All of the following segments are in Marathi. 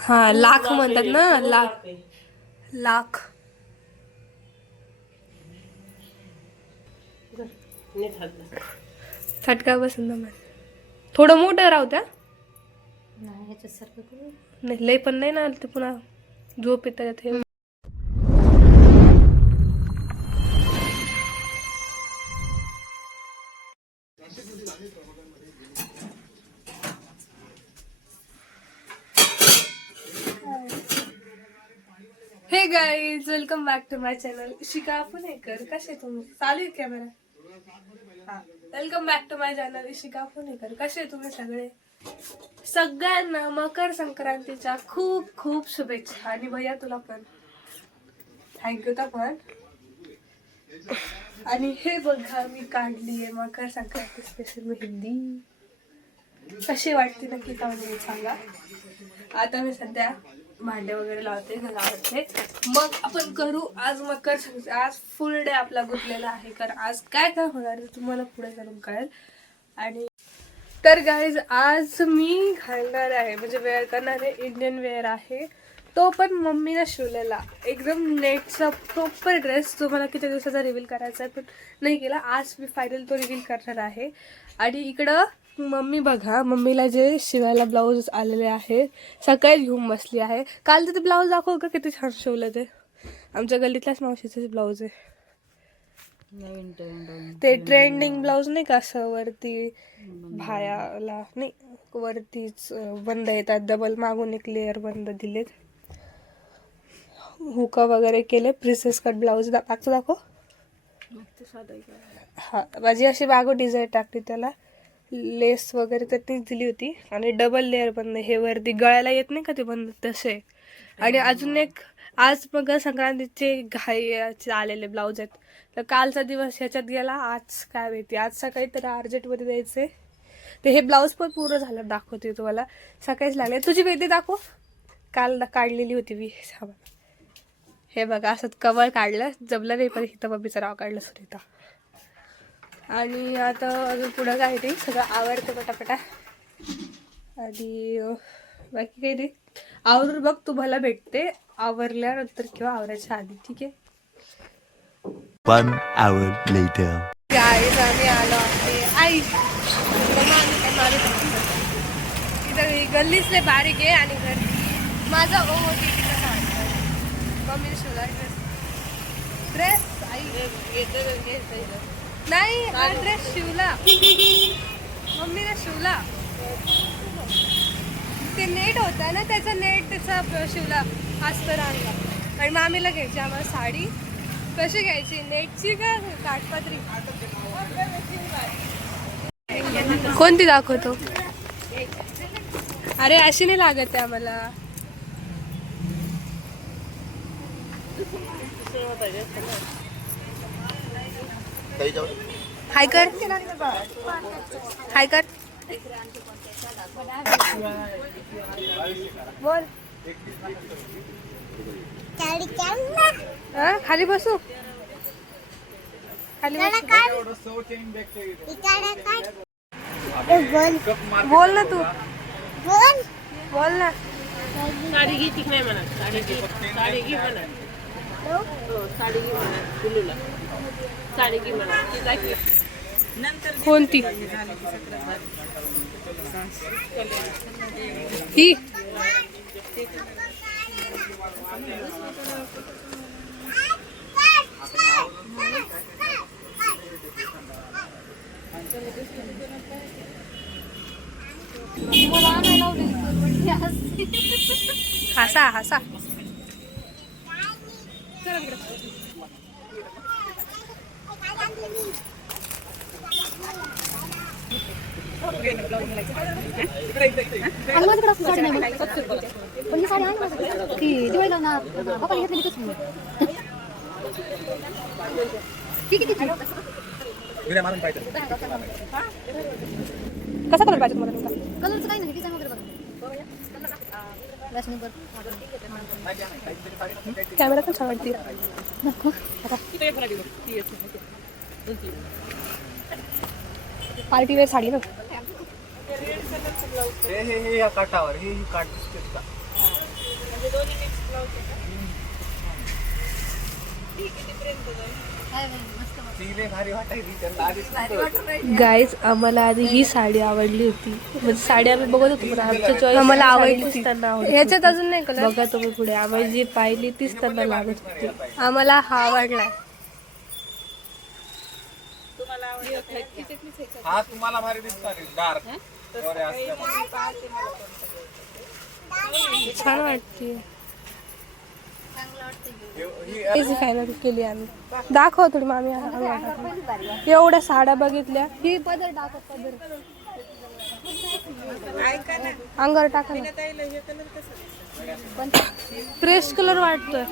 हा लाख म्हणतात ना लाख. लाख. फटका बसून ना मला थोडं मोठं राहू द्या. नाही लय पण नाही ना ते पुन्हा झोप येत त्याच्यात हे. Guys welcome back to my channel शिका कर कसे तुम्ही चालू आहे कॅमेरा हा welcome back to my channel शिका कर कसे तुम्ही सगळे सगळ्यांना मकर संक्रांतीच्या खूप खूप शुभेच्छा आणि भैया तुला पण थँक्यू तर पण आणि हे बघा मी काढली आहे मकर संक्रांती स्पेशल मेहंदी कशी वाटते नक्की कमेंट सांगा आता मी सध्या भांडे वगैरे लावते घरावरचे. मग आपण करू आज मकर आज फुल डे आपला गुंतलेला आहे. कारण आज काय काय होणार आहे ते तुम्हाला पुढे जाऊन कळेल. आणि तर गाईज आज मी घालणार आहे म्हणजे वेअर करणार आहे इंडियन वेअर आहे. तो पण मम्मीनं शिवलेला. एकदम नेटचा प्रॉपर ड्रेस जो मला किती दिवसाचा रिव्हील करायचा आहे पण नाही केला. आज मी फायनल तो रिव्हील करणार आहे. आणि इकडं मम्मी बघा मम्मीला जे शिवायला ब्लाऊज आलेले आहे सकाळी घेऊन बसली आहे. काल तर ते ब्लाऊज दाखव का किती छान शिवलं ते. आमच्या गल्लीतल्याच मावशीचे ब्लाऊज आहे. ते ट्रेंडिंग ब्लाऊज नाही का असं वरती भायाला नाही वरतीच बंद येतात. डबल मागून एक लेअर बंद दिलेत. हुका वगैरे केले प्रिन्सेस कट ब्लाऊज मागचं दाखव. हा माझी अशी मागं डिझाईन टाकली त्याला. लेस वगैरे तर तीच दिली होती. आणि डबल लेअर बंद हे वरती गळ्याला येत नाही का ते बंद तसे? आणि अजून एक आज मग संक्रांतीचे घाई आलेले ब्लाऊज आहेत. तर कालचा दिवस ह्याच्यात गेला आज काय माहिती? आज सकाळी तर अर्जंटमध्ये द्यायचे. ते हे ब्लाऊज पण पूर्ण झालं दाखवते तुम्हाला. सकाळीच लागले. तुझी वेदी दाखव. काल दा- काढलेली होती मी. हे बघा असं कवर काढलं. जमलं नाही पण हिथं मम्मीचं नाव काढलं सुनीता. आणि आता अजून पुढं काय नाही सगळं आवडतं पटापटा. आणि बाकी काही नाही. आवरून बघ तुम्हाला भेटते. आवरल्यानंतर किंवा आवरायच्या आधी ठीक आहे? One hour later. गाईज आम्ही आलो आहे. आई! गल्लीच लय बारीक आहे आणि घर. माझा ओ होती तिथं मम्मीने शिवला ड्रेस आई. नाही हा ड्रेस शिवला. मम्मीने शिवला. ते नेट होता ना त्याचा नेट त्याचा शिवला अस्तर आणला. आणि मामीला घ्यायची आम्हाला साडी. कशी घ्यायची? नेटची का काठपत्री? कोणती दाखवतो? अरे अशी नाही लागत आहे आम्हाला. हाय कर. हाय कर. बोल. हा, खाली बसू. खाली बसू. बोल. ना तू. बोल. ना. साडी घे नाही म्हणा? साडी घे. साडी घे म्हणा. हो. साडी घे म्हणा. साडी घे. म्हणा कोणती? ही? हसा हसा. आणि माझ्याकडे असं साडी नाही मग. पण ही साडी आहे ना माझ्याकडे. ती दिवाळीला ना पप्पाने घेतलेली तशी मी. ती कितीची? कसा कलर पाहिजे तुम्हाला कलरचं काही नाही डिझाईन वगैरे बघ. कॅमेरा पण छान वाटते नको. आता पार्टी वेअर साडी ना हे हे हे या काठावर हे ही काठ दिसते का? गाईज आम्हाला आधी ही साडी आवडली होती. म्हणजे साडी आम्ही बघत होतो पण आमच्या चॉईस आम्हाला आवडली त्यांना ह्याच्यात अजून नाही कलर बघा तुम्ही पुढे आम्हाला जी पाहिली तीच त्यांना लागत होती. आम्हाला हा आवडलाय हा तुम्हाला भारी दिसणार डार्क छान वाटते. फायनल केली आम्ही. दाखव थोडी मामी अंगावर. एवढ्या साड्या बघितल्या. ही पदर टाकत पदर. अंगावर टाका. फ्रेश कलर वाटतोय.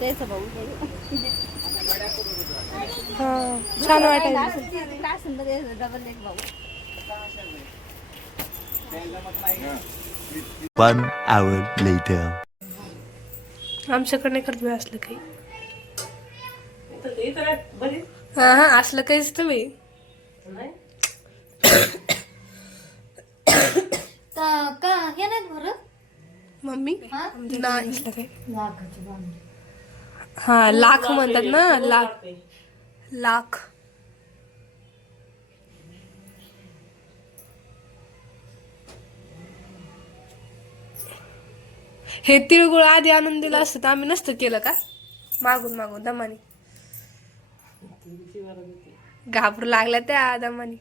त्याचं भाऊ हा छान वाटायचं काय सुंदर डबल एक भाऊ One hour later. आमच्याकडे नाही करत मी असलं काही नाही, हा हा असलं काहीच तुम्ही. नाही. का हे नाहीत भरत मम्मी? हा? नाही असलं काही. हा लाख म्हणतात ना लाख लाख. हे तिळगुळ आधी आणून दिलं असतं तर आम्ही नसतं केलं का? मागून मागून दमानी. घाबरू लागल्या त्या दमानी.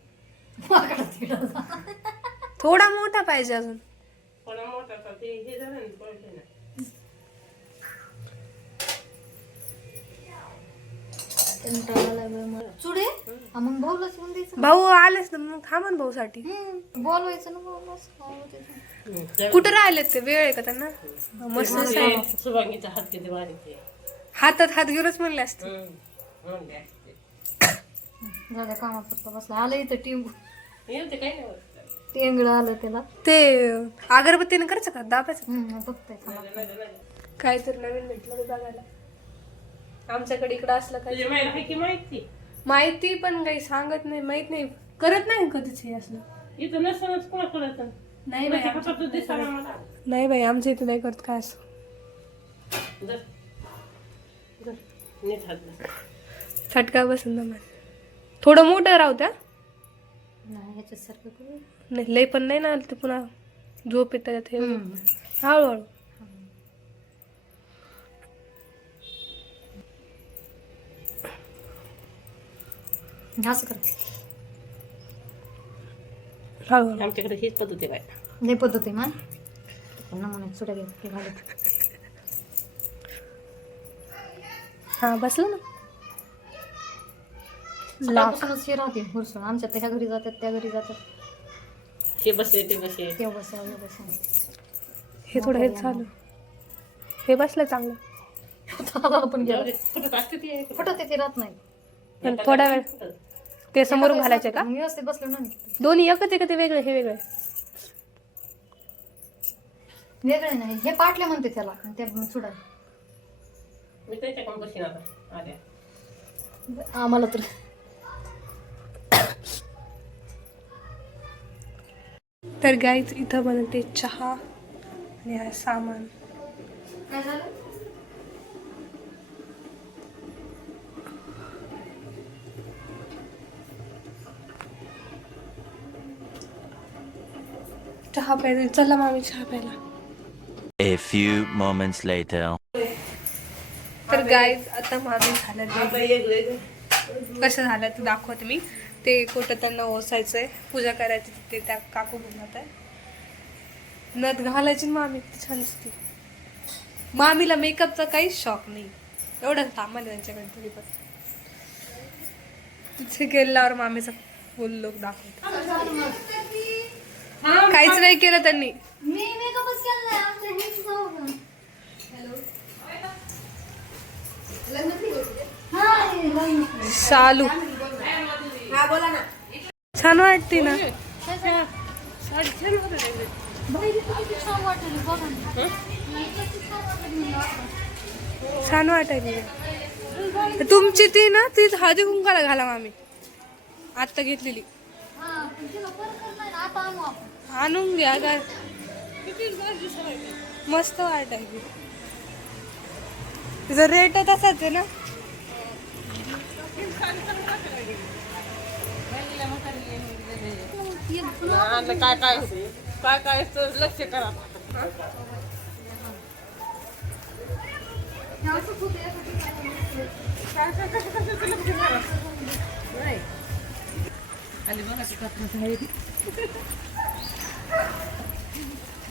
थोडा मोठा पाहिजे अजून कोणा मोठा का ते हे झालं ना पैसे ना कंटाळा लागला मला. चुडे? मग भाऊलाच येऊन द्यायचं. भाऊ आलेच ना मग थांबा ना भाऊसाठी. हम्म, बोलवायचं ना द्यायचं. कुठं राहिलेत ते? वेळ आहे का त्यांना? मस्त आहे. ते सुभांगीचा हात किती बारीक आहे. हातात हात घेऊनच म्हणले असते. हम्म. म्हणले असते. झालं कामापुरतं बसला. आलं इथं टिंग. येऊ ते नाही होत. आलं त्याला. ते अगरबत्तीने करायचं का? दाबायचं? हम्म, बघताय. का काहीतरी नवीन भेटलं ते बघायला. आमच्याकडे इकडं असलं काही तुझी माहिती आहे की माहिती? माहिती पण काही सांगत नाही माहीत नाही. करत नाही कधीच हे असलं. इथं नसतानाच कोणा कळत नाही बाई फक्त तू दिसायला मला नाही बाई आमच्या इथे नाही करत काय असं. जर जर नीट हात धर. फटका बसून ना थोडं मोठं राहू द्या. नाही ह्याच्यासारखं करू. नाही लय पण नाही ना आलं ते पुन्हा झोप येत त्याच्यात हे. हळूहळू. असं कर. हळूहळू आमच्याकडे हीच पद्धत आहे काय लय पद्धती मान नमुने चुड्या घे घालत. हा बसलं ना. हे राहते हुरसून आमच्या त्या घरी जातात त्या घरी जातात. हे बसले ते बसले. ते बसा हे बसा हे थोडं हे चालू हे बसलं चांगलं. आपण गेलो. फुटत ते फुटत ते राहत नाही. पण थोडा वेळ ते समोरून घालायचे का? व्यवस्थित बसलो ना दोन्ही एकच आहे का ते वेगळे? हे वेगळे. वेगळे नाही. हे पाटले म्हणते त्याला. आणि ते चुडा. मी त्याच्याकडून बसीन आता. आल्या. आम्हाला तर. तर गाईच इथं बनवते चहा आणि हा सामान. काय झालं? चहा प्यायला चला मामी चहा प्यायला. A few moments later. तर गाईज आता मामी झालं ते कसं झालं ते दाखवते मी. ते कुठं त्यांना ओसायचंय. पूजा करायची ते त्या काकू बनवत आहे. नथ घालायची ना मामी किती छान दिसते. मामीला मेकअपचा काहीच शॉक नाही. एवढं सामान आहे त्यांच्याकडे तरी पण. तिथे गेल्यावर मामीचा फुल लोक दाखवतो. काहीच नाही केलं त्यांनी. मी मेकअपच केला नाही आमच्या हेच जाऊ चालू छान वाटते ना. छान वाटलं बघा ना. छान वाटायली. तुमची ती ना ती हळदी कुंकाला घाला मामी. आत्ता घेतलेली. आणून घ्या काय मस्त वाटायची तिचा रेट तसाच आहे ना काय काय होते काय काय तर लक्ष करा खाली बघा तू कपड्याचं आहे.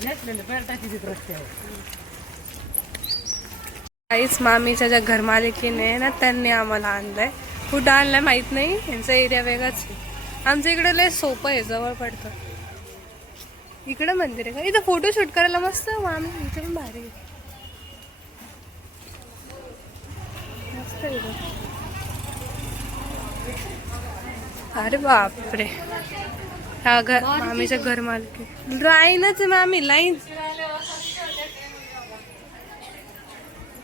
नेसलेलं टाकी रस्त्यावर. काहीच मामीच्या ज्या घरमालिकेने आहे ना त्यांनी आम्हाला आणलंय कुठं आणलंय माहीत नाही यांचा एरिया वेगळाच आहे आमच्या इकडे लय सोपं आहे जवळ पडतं इकडं मंदिर आहे का इथं फोटो शूट करायला मस्त मामी इथे पण भारी आहे. मस्त इकडं इथं. अरे बापरे. हा घर मामीच्या घर मालकी. लाईनच आहे मामी लाईन.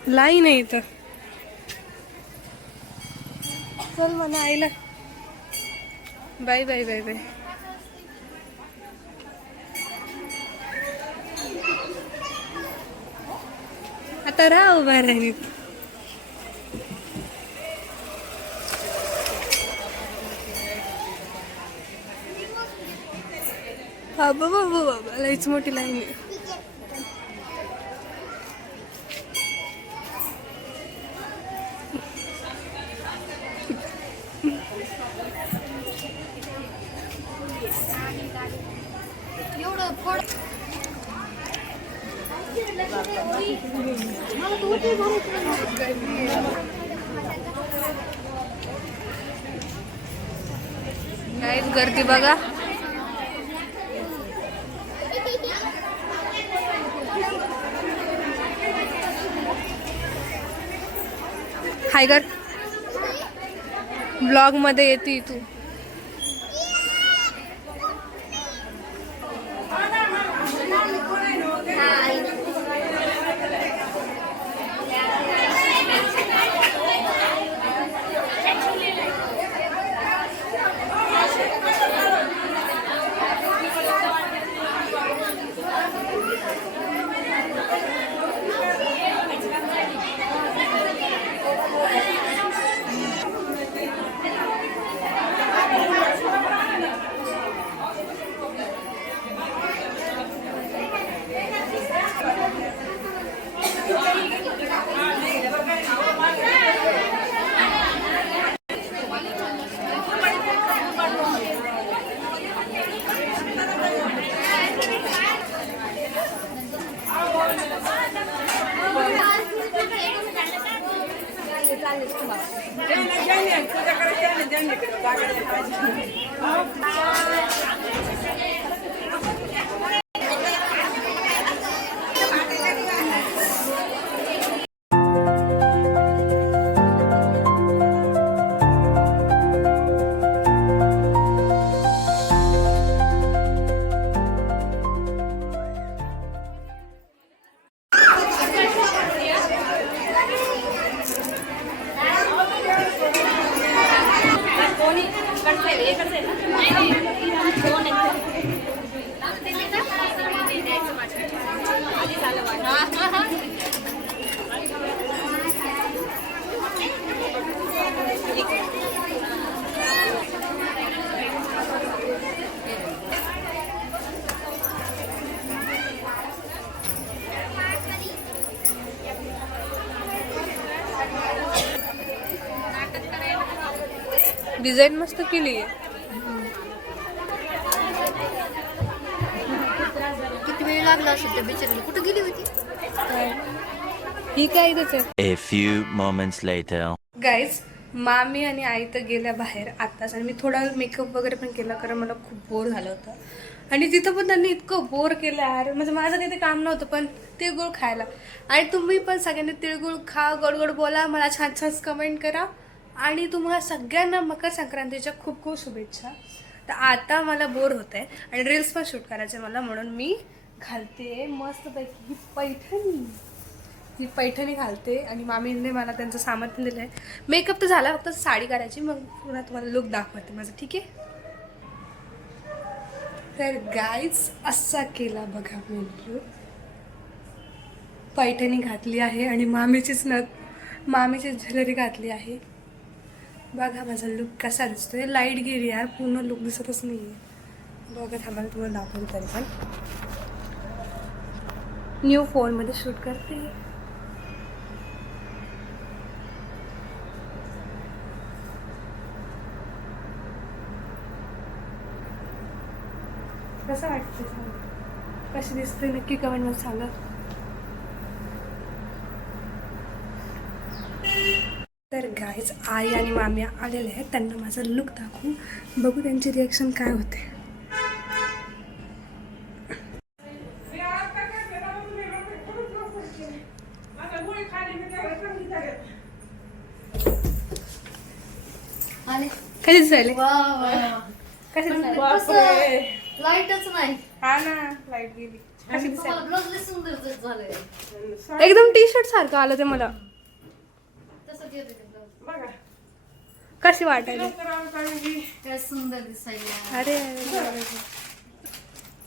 लाईन आहे इथं. चल मला आईला. Bye bye bye bye. आता राहा उभा राहिली. बाबा बाबा बाबा लईच मोठी लाईन आहे नाही. गर्दी बघा हाय कर ब्लॉगमध्ये येते तू. डिझाईन मस्त केली. आहे किती वेळ लागला असेल त्या बिचारीला? कुठं गेली होती? ही काय त्याच A few moments later. Guys मामी आणि आई तर गेल्या बाहेर आत्ताच आणि मी थोडा मेकअप वगैरे पण केला कारण मला खूप बोर झालं होतं. आणि तिथं पण त्यांनी इतकं बोर केलं यार. म्हणजे माझं तिथे काम नव्हतं पण तिळगुळ खायला. आणि तुम्ही पण सगळ्यांनी तिळगुळ खा गोड गोड बोला मला छान छान कमेंट करा. आणि तुम्हाला सगळ्यांना मकर संक्रांतीच्या खूप खूप शुभेच्छा. तर आता मला बोर होत आहे आणि रील्स पण शूट करायचे मला म्हणून मी घालते मस्तपैकी ही पैठणी. ही पैठणी घालते आणि मामीने मला त्यांचं सामान दिलं आहे मेकअप तर झाला फक्त साडी करायची मग पुन्हा तुम्हाला लुक दाखवते माझं ठीक आहे? तर गाईज असा केला बघा मी पैठणी घातली आहे आणि मामीचीच न मामीची ज्वेलरी घातली आहे. बघा माझा लुक कसा दिसतो आहे लाइट गेली यार. पूर्ण लुक दिसतच नाही आहे बघा थांबायला तुम्हाला दाखवून तरी पण. न्यू फोनमध्ये शूट करते. कसं वाटतं कशी दिसते नक्की कमेंटमध्ये सांगा. गाईज आई आणि मामी आलेले आहेत. त्यांना माझा लुक दाखवून बघू त्यांची रिॲक्शन काय होते. लाईटच नाही. हा ना लाइट गेली. एकदम टी शर्ट सारखं आलं ते मला. तसंच येते ते. ब्लाउज बघा. कशी वाटायली? काय सुंदर दिसायला. अरे.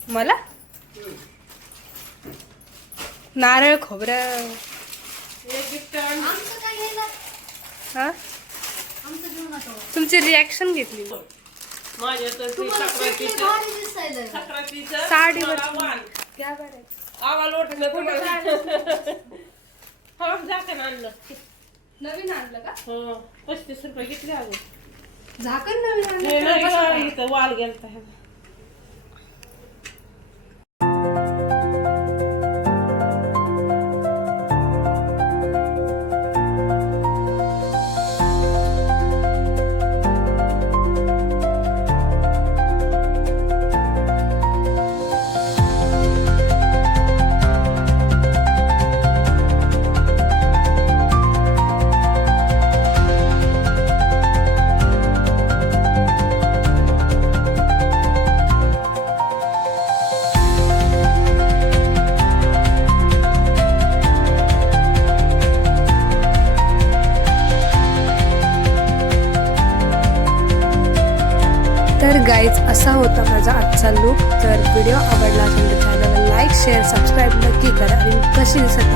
मला? नारळ खोबरं. एक गिफ्ट आणलं. आमचं काय घ्यायला हा? आमचं घेऊ नका तुमची रिॲक्शन घेतली. माझ्या तर ती तुम्हाला शिकली सक्रातीचं भारी दिसायला. सक्रातीचं साडीवर मला वाण. घ्या बरं. आवाज ओढलं तुम्हाला. हो झाकण आणलं. नवीन आणलं का? हो पस्तीस रुपये घेतले अजून. झाकण नवीन आणलं वाल गेलता आणि कशी